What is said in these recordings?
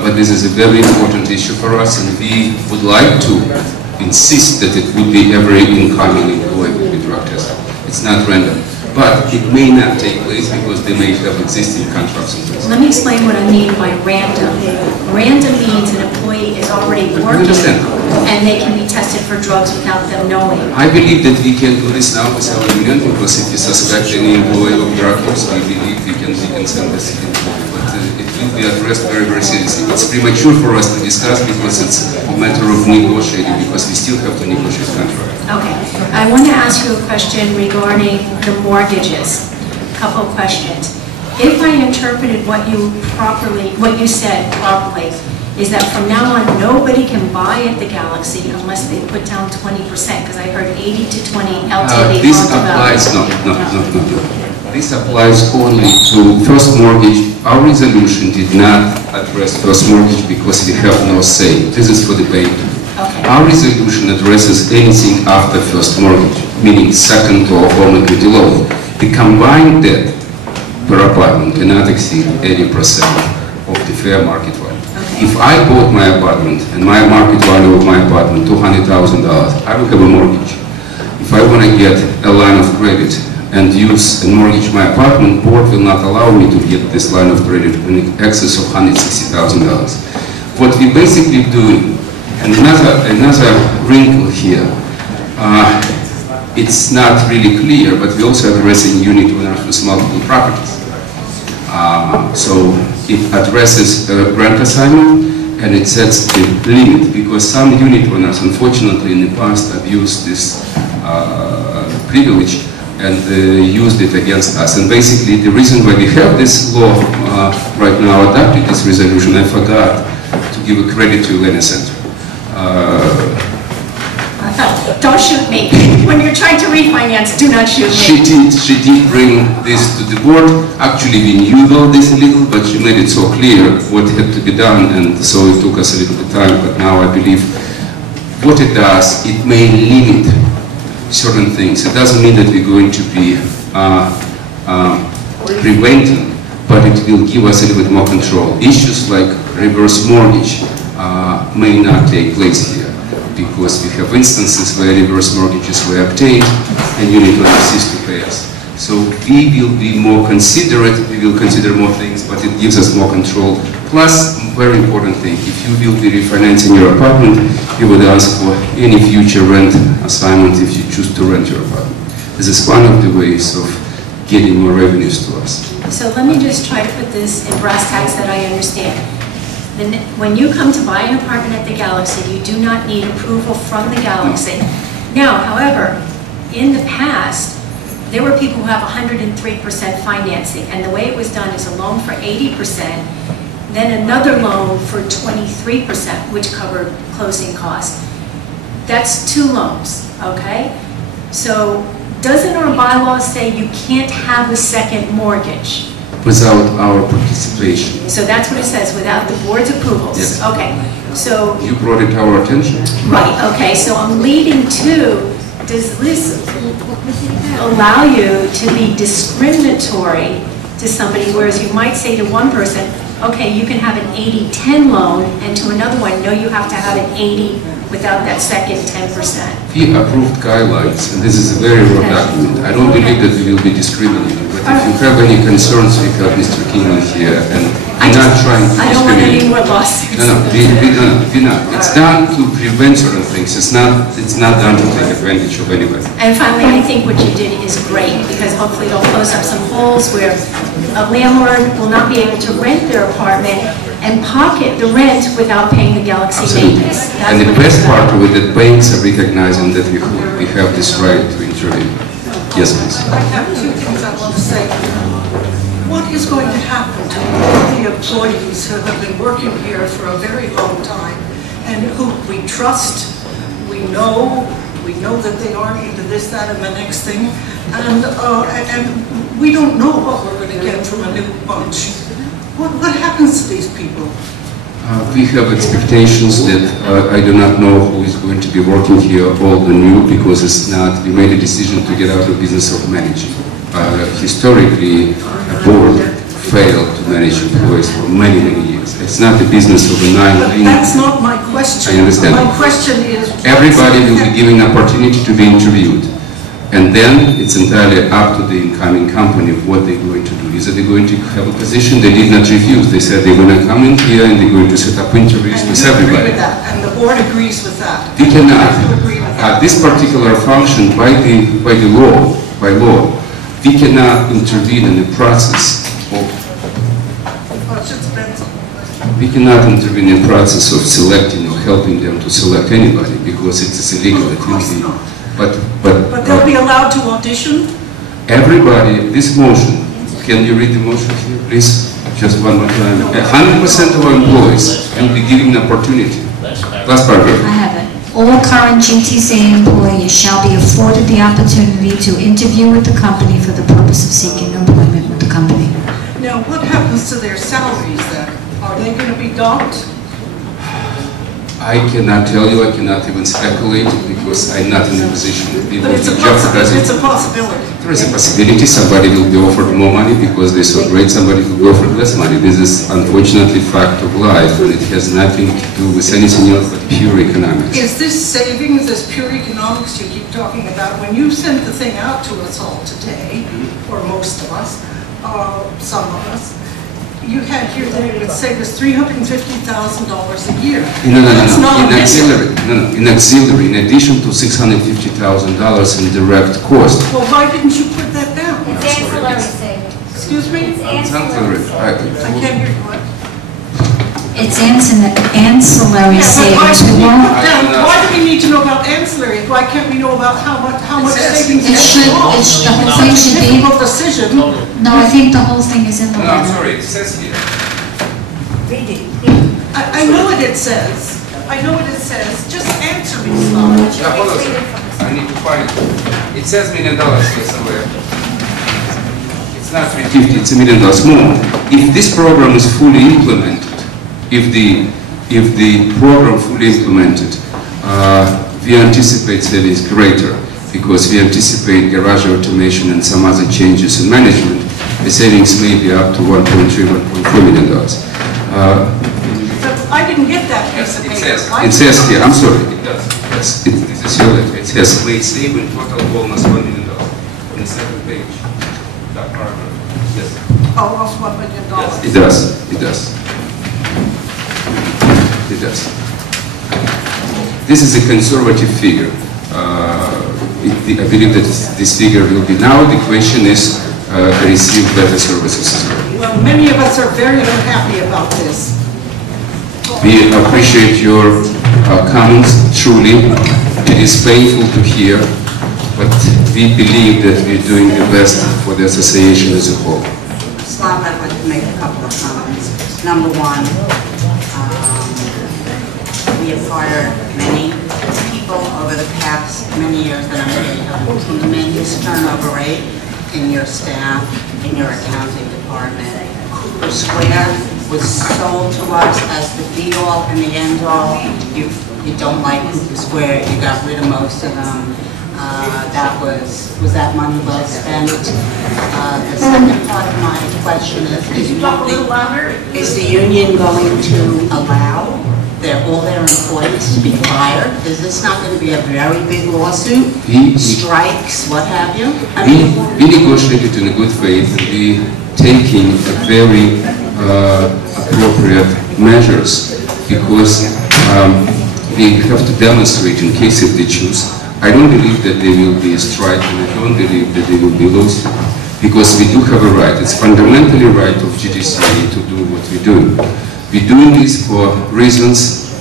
but this is a very important issue for us, and we would like to insist that it would be every incoming employee will be drug tested. It's not random. But it may not take place because they may have existing contracts in place. Let me explain what I mean by random. Random means an employee is already working and they can be tested for drugs without them knowing. I believe that we can do this now with our union, because if we suspect any employee of drug use, we believe we can send this employee. But it will be addressed very, very seriously. It's premature for us to discuss because it's a matter of negotiating, because we still have to negotiate contract. Okay. I want to ask you a question regarding the mortgages. A couple of questions. If I interpreted what you said properly, is that from now on nobody can buy at the Galaxy unless they put down 20%, because I heard 80 to 20 LTV. This applies, no. This applies only to first mortgage. Our resolution did not address first mortgage because we have no say. This is for the bank. Okay. Our resolution addresses anything after first mortgage, meaning second or home equity loan. The combined debt per apartment cannot exceed 80% of the fair market value. Okay. If I bought my apartment and my market value of my apartment $200,000, I will have a mortgage. If I want to get a line of credit and use and mortgage my apartment, board will not allow me to get this line of credit in excess of $160,000. What we basically doing, and another wrinkle here, it's not really clear, but we're also addressing unit owners with multiple properties. So it addresses rent assignment, and it sets the limit, because some unit owners, unfortunately, in the past abused this privilege and used it against us. And basically, the reason why we have this law right now adopted this resolution, I forgot to give a credit to Elena Center. Don't shoot me. When you're trying to refinance, do not shoot She me. did bring this to the board. Actually, we knew about this a little, but she made it so clear what had to be done, and so it took us a little bit of time. But now I believe what it does, it may limit certain things. It doesn't mean that we're going to be preventing, but it will give us a little bit more control. Issues like reverse mortgage may not take place here, because we have instances where reverse mortgages were obtained and unit owners ceased to pay us. So we will be more considerate, we will consider more things, but it gives us more control. Plus, very important thing, if you will be refinancing your apartment, you would ask for any future rent assignment if you choose to rent your apartment. This is one of the ways of getting more revenues to us. So let me just try to put this in brass tacks that I understand. When you come to buy an apartment at the Galaxy, you do not need approval from the Galaxy. Now, however, in the past, there were people who have 103% financing, and the way it was done is a loan for 80%, then another loan for 23%, which covered closing costs. That's two loans, okay? So doesn't our bylaws say you can't have a second mortgage? Without our participation. So that's what it says, without the board's approvals. Yes. Okay, so... You brought it to our attention. Right, okay, so I'm leading to, does this allow you to be discriminatory to somebody, whereas you might say to one person, okay, you can have an 80-10 loan, and to another one, no, you have to have an 80 without that second 10%. We approved guidelines, and this is a very raw document. I don't believe that we will be discriminating, but if you have any concerns, we have Mr. Keenan here, and we're not trying to discriminate. I don't want any more lawsuits. No, we're not. It's done to prevent certain things. It's not done to take advantage of anybody. And finally, I think what you did is great, because hopefully it'll close up some holes where a landlord will not be able to rent their apartment and pocket the rent without paying the Galaxy maintenance. And the best part of it, that banks are recognizing that we have this right to intervene. Yes, please. I have two things I'd love to say. What is going to happen to all the employees who have been working here for a very long time and who we trust, we know that they aren't into this, that, and the next thing, and we don't know what we're going to get from a new bunch. What happens to these people? We have expectations that I do not know who is going to be working here, old and new, because it's not, we made a decision to get out of business of managing. Historically, a board failed to manage employees for many, many years. employees. It's not the business of a But that's not my question. I understand. My question is... Everybody will be given an opportunity to be interviewed. And then it's entirely up to the incoming company what they're going to do. Either they're going to have a position they did not refuse. They said they're going to come in here and they're going to set up interviews with everybody. And you agree with that, and the board agrees with that. We cannot. You agree with that. This particular function by law, we cannot intervene in the process of selecting or helping them to select anybody because it is illegal. It will be. But they'll be allowed to audition? Everybody, this motion, can you read the motion here, please? Just one more time. 100% of our employees will be given an opportunity. Last paragraph. I have it. All current GTSA employees shall be afforded the opportunity to interview with the company for the purpose of seeking employment with the company. Now, what happens to their salaries then? Are they going to be docked? I cannot tell you, I cannot even speculate because I'm not in a position to be able to jeopardize it. It's a possibility. There is a possibility somebody will be offered more money because they're so great, somebody will be offered less money. This is unfortunately fact of life and it has nothing to do with anything else but pure economics. Is this savings, this pure economics you keep talking about, when you sent the thing out to us all today, or most of us, some of us, you had here that it would save us $350,000 a year. No. In auxiliary, in addition to $650,000 in direct cost. Well, why didn't you put that down? It's ancillary savings. Excuse me? It's ancillary. I can't hear you. What? It's ancillary savings. Why do we need to know about ancillary? Why can't we know about how much savings? The whole thing should be. Difficult decision. No, I think the whole thing is in the No, I'm letter. sorry, it says here. Read it. I know what it says. I know what it says. Just answer me, Slav. Yeah, hold on, sir. I need to find it. It says $1 million here somewhere. It's not 350, it's $1 million more. If this program is fully implemented, if the program fully implemented, we anticipate savings greater because we anticipate garage automation and some other changes in management. The savings may be up to $1.3, $1.4 million. But I didn't get that piece of paper. It says here, I'm sorry, it does. Yes, this is your letter. It says may save in total almost $1 million on the second page. That paragraph. Yes. Almost $1 million. Yes, it does. It does. It does. This is a conservative figure. I believe that this figure will be now. The question is receive better services as well. Well, many of us are very unhappy about this. We appreciate your comments, truly. It is painful to hear, but we believe that we're doing the best for the association as a whole. Slav, I'd like to make a couple of comments. Number one, we have hired many people over the past many years that I'm here. A tremendous turnover rate in your staff, in your accounting department. Cooper Square was sold to us as the be-all and the end-all. You don't like Cooper Square, you got rid of most of them. Was that money well spent? The second part of my question is the union going to allow all their employees to be fired? Is this not going to be a very big lawsuit? Strikes, what have you? We negotiated in a good faith and we taking a very appropriate measures because we have to demonstrate in case if they choose. I don't believe that there will be a strike and I don't believe that there will be lawsuit because we do have a right. It's fundamentally right of GTCA to do what we do. We're doing this for reasons,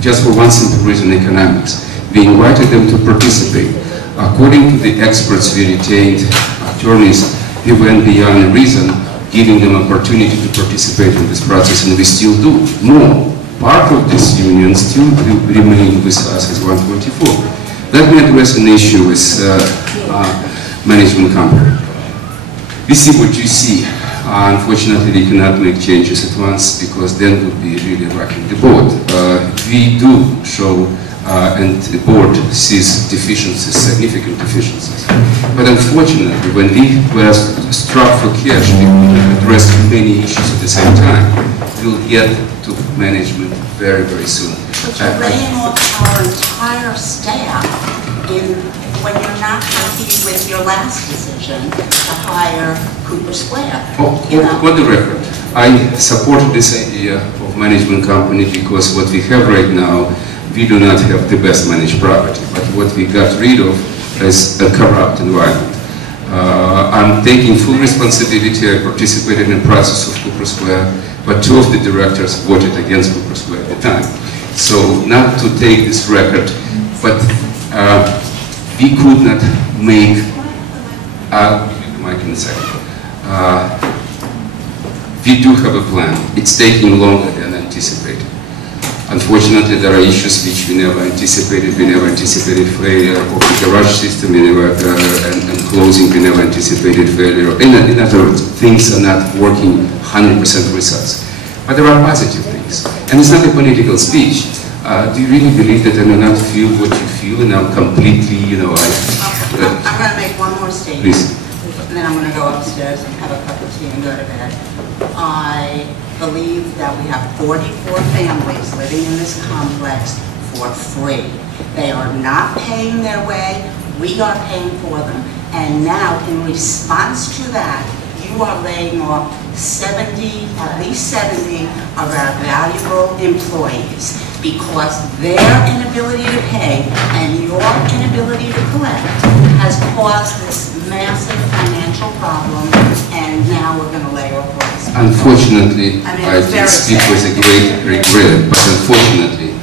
just for one simple reason, economics. We invited them to participate. According to the experts we retained, attorneys, we went beyond reason, giving them opportunity to participate in this process, and we still do more. Part of this union still remain with us as 124. Let me address an issue with management company. We see what you see. Unfortunately, we cannot make changes at once because then would be really rocking the boat. We do show and the board sees deficiencies, significant deficiencies. But unfortunately, when we were struck for cash, we addressed many issues at the same time. We'll get to management very, very soon. But you're laying off our entire staff when you're not happy with your last decision to hire Cooper Square. For the record, I supported this idea of management company because what we have right now, we do not have the best managed property, but what we got rid of is a corrupt environment. I'm taking full responsibility. I participated in the process of Cooper Square, but 2 of the directors voted against Cooper Square at the time. So not to take this record, but we could not make, I'll give you the mic in a second. We do have a plan. It's taking longer than anticipated. Unfortunately, there are issues which we never anticipated. We never anticipated failure of the garage system, and closing, we never anticipated failure. In other words, things are not working 100% results. But there are positive things. And it's not a political speech. Do you really believe that I do not feel what you feel and I'm completely, I'm going to make one more statement. Please. And then I'm going to go upstairs and have a cup of tea and go to bed. I believe that we have 44 families living in this complex for free. They are not paying their way. We are paying for them. And now, in response to that, you are laying off at least 70 of our valuable employees because their inability to pay and your inability to collect has caused this massive financial problem, and now we're going to lay off all these people. Unfortunately, I speak with a great regret, but unfortunately,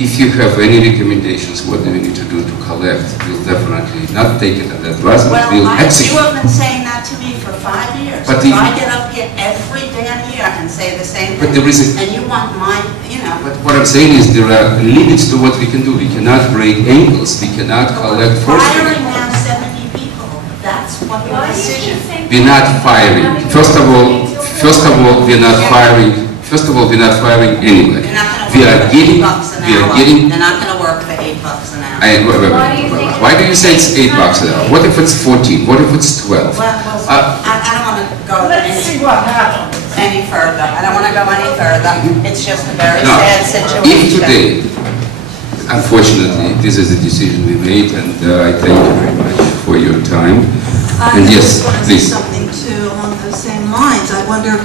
if you have any recommendations, what do we need to do to collect, we'll definitely not take it at that advisement, we'll execute. You have been saying that to me for 5 years. But I get up here every damn year and say the same thing. But there is and you want my, But what I'm saying is there are limits to what we can do. We cannot break ankles. We cannot collect forcefully. Firing now 70 people. That's what the decision. We're not firing. First of all, we're not firing. First of all, we're not firing anybody. They're not going to work for $8 an hour. Why do you say it's $8 an hour? What if it's 14? What if it's 12? Well, I don't want to go any further. I don't want to go any further. It's just a very sad situation. If today, unfortunately, this is the decision we made, and I thank you very much for your time. And yes, please. I just want to say something too along those same lines. I wonder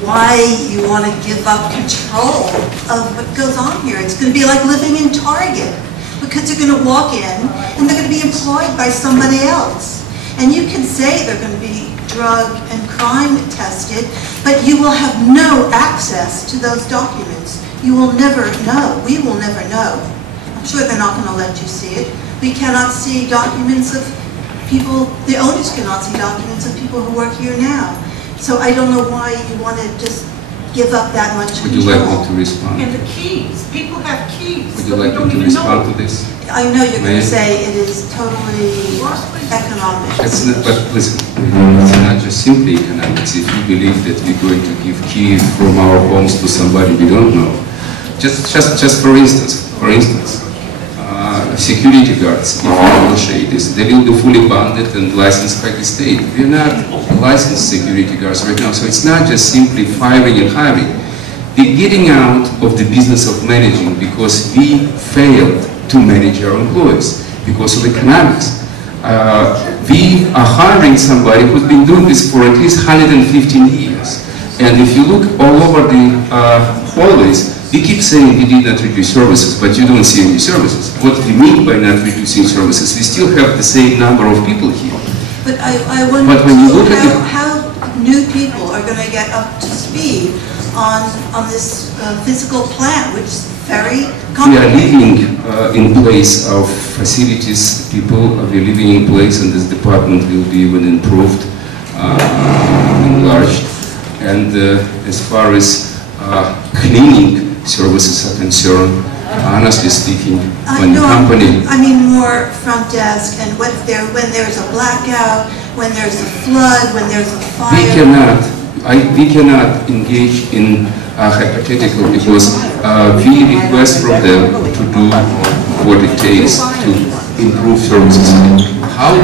why you want to give up control of what goes on here. It's going to be like living in Target, because they're going to walk in and they're going to be employed by somebody else. And you can say they're going to be drug and crime tested, but you will have no access to those documents. You will never know. We will never know. I'm sure they're not going to let you see it. We cannot see documents of people, the owners cannot see documents of people who work here now. So I don't know why you want to just give up that much control. Would you like me to respond? And the keys. People have keys. Would you like me to respond to this? I know you're going to say it is totally economic. It's not, but listen, it's not just simply economics. If you believe that we're going to give keys from our homes to somebody we don't know, just for instance, security guards, if you negotiate this, they will be fully bonded and licensed by the state. We're not licensed security guards right now, so it's not just simply firing and hiring. We're getting out of the business of managing because we failed to manage our employees because of economics. We are hiring somebody who's been doing this for at least 115 years. And if you look all over the hallways, we keep saying we did not reduce services, but you don't see any services. What we mean by not reducing services, we still have the same number of people here. But I wonder how new people are going to get up to speed on this physical plant, which is very complicated. We are living in place of facilities, people are living in place, and this department will be even improved, enlarged. And as far as cleaning services are concerned, honestly speaking, when the company... I mean more front desk, and when there's a blackout, when there's a flood, when there's a fire... We cannot engage in hypothetical because we request from them to do what it takes to improve services. How do